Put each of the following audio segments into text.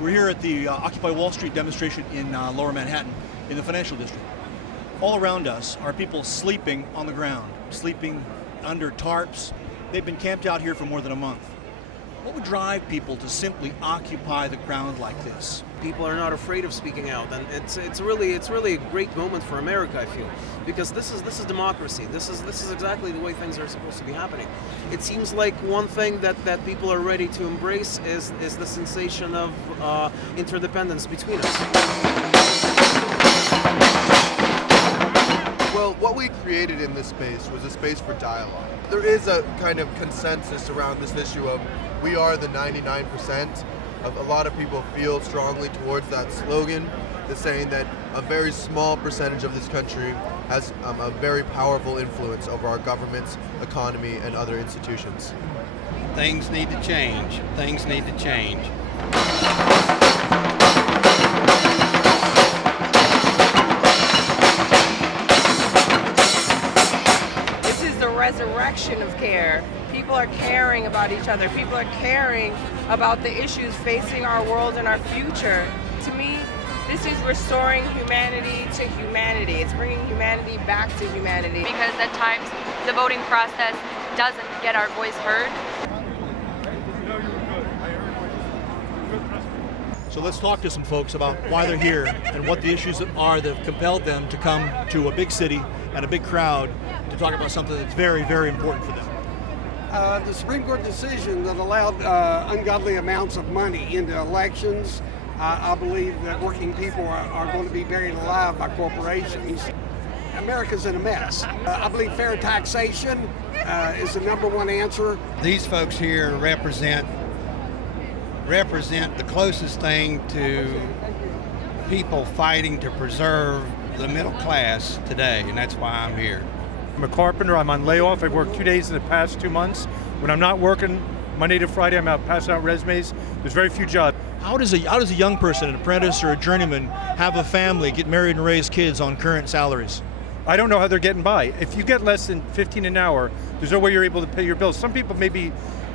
We're here at the Occupy Wall Street demonstration in Lower Manhattan, in the financial district. All around us are people sleeping on the ground, sleeping under tarps. They've been camped out here for more than a month. What would drive people to simply occupy the ground like this? People are not afraid of speaking out, and it's really a great moment for America, I feel, because this is democracy. This is exactly the way things are supposed to be happening. It seems like one thing that people are ready to embrace is the sensation of interdependence between us. Well, what we created in this space was a space for dialogue. There is a kind of consensus around this issue of we are the 99%. A lot of people feel strongly towards that slogan, that's saying that a very small percentage of this country has a very powerful influence over our governments, economy, and other institutions. Things need to change. Things need to change. This is the resurrection of care. People are caring about each other. People are caring about the issues facing our world and our future. To me, this is restoring humanity to humanity. It's bringing humanity back to humanity. Because at times the voting process doesn't get our voice heard. So let's talk to some folks about why they're here and what the issues are that have compelled them to come to a big city and a big crowd to talk about something that's very, very important for them. The Supreme Court decision that allowed ungodly amounts of money into elections, I believe that working people are going to be buried alive by corporations. America's in a mess. I believe fair taxation is the number one answer. These folks here represent the closest thing to people fighting to preserve the middle class today, and that's why I'm here. I'm a carpenter. I'm on layoff. I've worked 2 days in the past 2 months. When I'm not working Monday to Friday, I'm out passing out resumes. There's very few jobs. How does a young person, an apprentice or a journeyman, have a family, get married and raise kids on current salaries? I don't know how they're getting by. If you get less than $15 an hour, there's no way you're able to pay your bills. Some people may be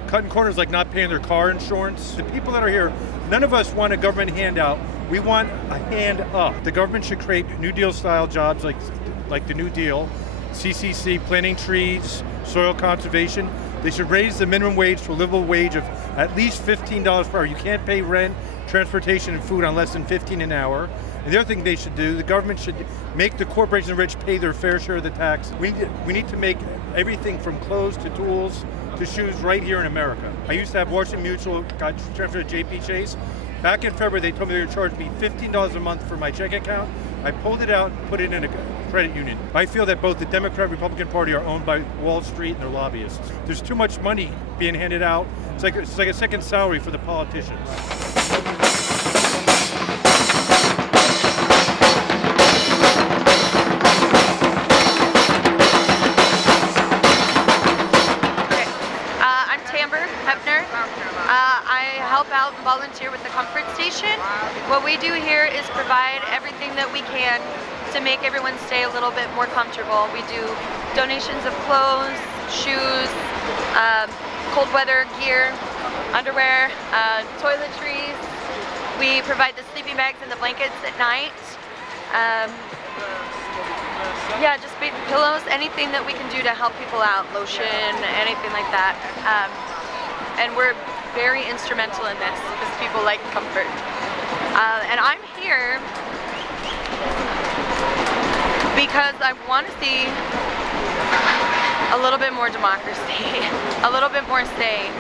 cutting corners, like not paying their car insurance. The people that are here, none of us want a government handout. We want a hand up. The government should create New Deal style jobs like the New Deal, CCC, planting trees, soil conservation. They should raise the minimum wage to a livable wage of at least $15 per hour. You can't pay rent, transportation, and food on less than $15 an hour. And the other thing they should do, the government should make the corporations rich pay their fair share of the tax. We need to make everything from clothes to tools to shoes right here in America. I used to have Washington Mutual, got transferred to JP Chase. Back in February, they told me they were going to charge me $15 a month for my checking account. I pulled it out and put it in a credit union. I feel that both the Democrat and Republican Party are owned by Wall Street and their lobbyists. There's too much money being handed out. It's like a second salary for the politicians. I help out and volunteer with the Comfort Station. What we do here is provide everything that we can to make everyone stay a little bit more comfortable. We do donations of clothes, shoes, cold weather gear, underwear, toiletries. We provide the sleeping bags and the blankets at night. Yeah, just pillows, anything that we can do to help people out, lotion, anything like that. And we're very instrumental in this because people like comfort. And I'm here because I want to see a little bit more democracy, a little bit more say.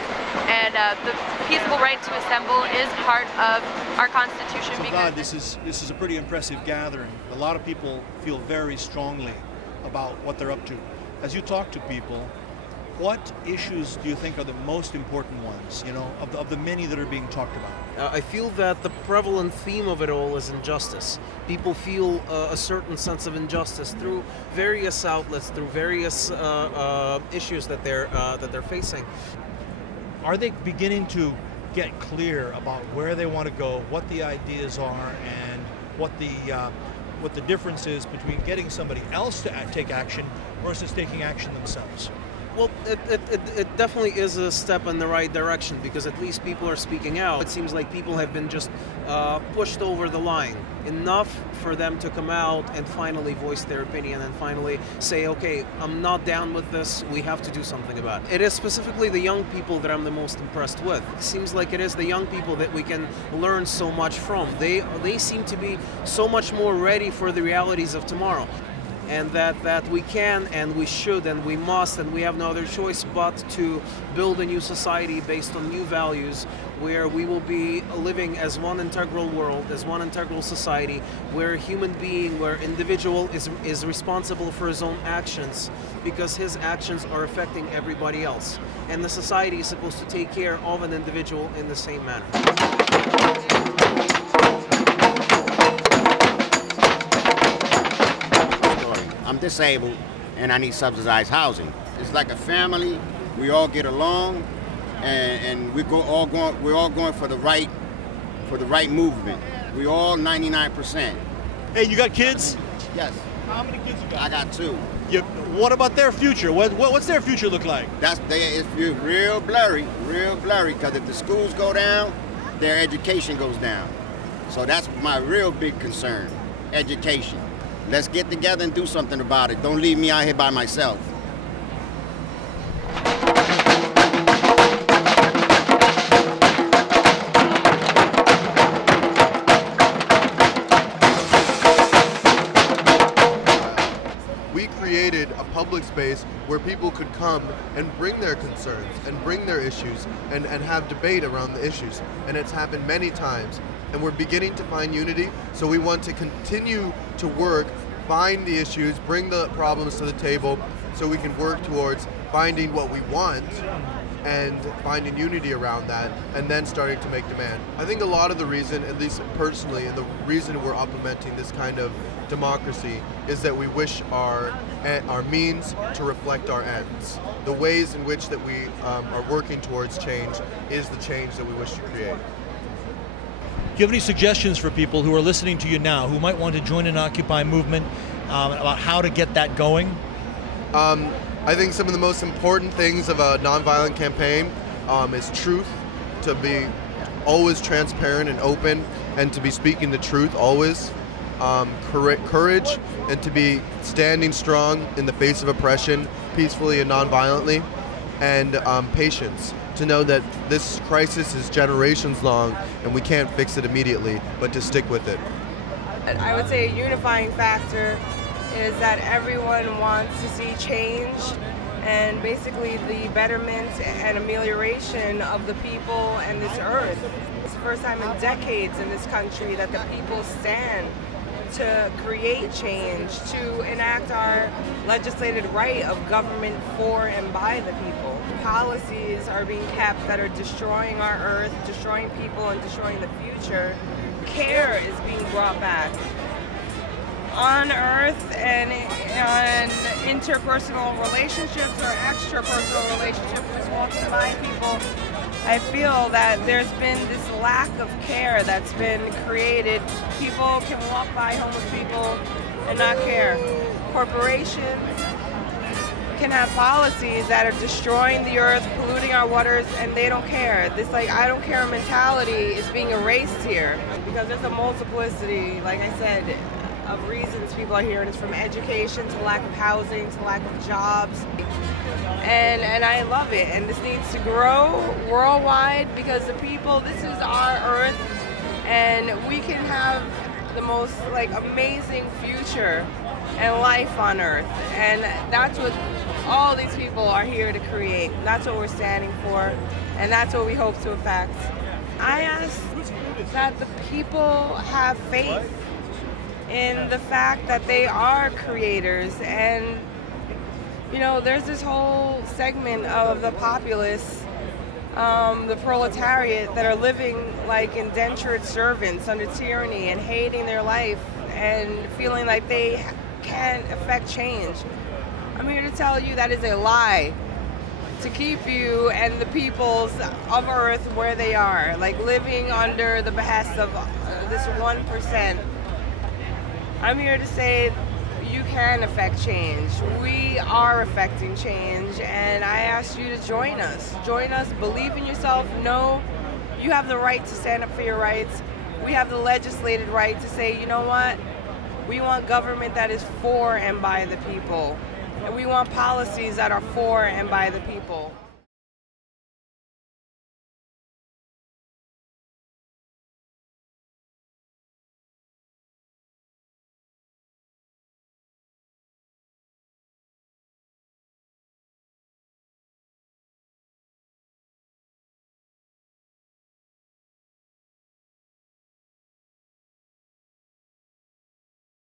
And the peaceable right to assemble is part of our Constitution. So God, this is a pretty impressive gathering. A lot of people feel very strongly about what they're up to. As you talk to people, what issues do you think are the most important ones, of the many that are being talked about? I feel that the prevalent theme of it all is injustice. People feel a certain sense of injustice through various outlets, through various issues that they're facing. Are they beginning to get clear about where they want to go, what the ideas are, and what the difference is between getting somebody else to take action versus taking action themselves? Well, it definitely is a step in the right direction because at least people are speaking out. It seems like people have been just pushed over the line enough for them to come out and finally voice their opinion and finally say, okay, I'm not down with this, we have to do something about it. It is specifically the young people that I'm the most impressed with. It seems like it is the young people that we can learn so much from. They seem to be so much more ready for the realities of tomorrow. And that we can and we should and we must and we have no other choice but to build a new society based on new values where we will be living as one integral world, as one integral society, where a human being, where individual is responsible for his own actions because his actions are affecting everybody else. And the society is supposed to take care of an individual in the same manner. I'm disabled and I need subsidized housing. It's like a family. We all get along, and we're all going for the right movement. We all 99%. Hey, you got kids? Yes. How many kids you got? I got 2. What about their future? What's their future look like? It's real blurry, because if the schools go down, their education goes down. So that's my real big concern, education. Let's get together and do something about it. Don't leave me out here by myself. We created a public space where people could come and bring their concerns and bring their issues and have debate around the issues. And it's happened many times. And we're beginning to find unity, so we want to continue to work, find the issues, bring the problems to the table, so we can work towards finding what we want and finding unity around that, and then starting to make demand. I think a lot of the reason, at least personally, and the reason we're implementing this kind of democracy is that we wish our means to reflect our ends. The ways in which that we are working towards change is the change that we wish to create. Do you have any suggestions for people who are listening to you now who might want to join an Occupy movement about how to get that going? I think some of the most important things of a nonviolent campaign is truth, to be always transparent and open, and to be speaking the truth always. Courage, and to be standing strong in the face of oppression, peacefully and nonviolently, and patience. To know that this crisis is generations long and we can't fix it immediately, but to stick with it. I would say a unifying factor is that everyone wants to see change and basically the betterment and amelioration of the people and this earth. It's the first time in decades in this country that the people stand to create change, to enact our legislated right of government for and by the people. Policies are being kept that are destroying our earth, destroying people, and destroying the future. Care is being brought back. On earth and on interpersonal relationships or extrapersonal relationships with walking by people, I feel that there's been this lack of care that's been created. People can walk by homeless people and not care. Corporations can have policies that are destroying the earth, polluting our waters, and they don't care. This I don't care mentality is being erased here because there's a multiplicity, like I said, of reasons people are here, and it's from education to lack of housing to lack of jobs. And I love it, and this needs to grow worldwide because the people, this is our earth, and we can have the most amazing future and life on earth, and that's what all these people are here to create. That's what we're standing for, and that's what we hope to affect. I ask that the people have faith in the fact that they are creators, and there's this whole segment of the populace, the proletariat, that are living like indentured servants under tyranny and hating their life and feeling like they can't affect change. I'm here to tell you that is a lie, to keep you and the peoples of Earth where they are, living under the behest of this 1%. I'm here to say you can affect change. We are affecting change, and I ask you to join us. Join us, believe in yourself, know you have the right to stand up for your rights. We have the legislated right to say, you know what? We want government that is for and by the people. And we want policies that are for and by the people.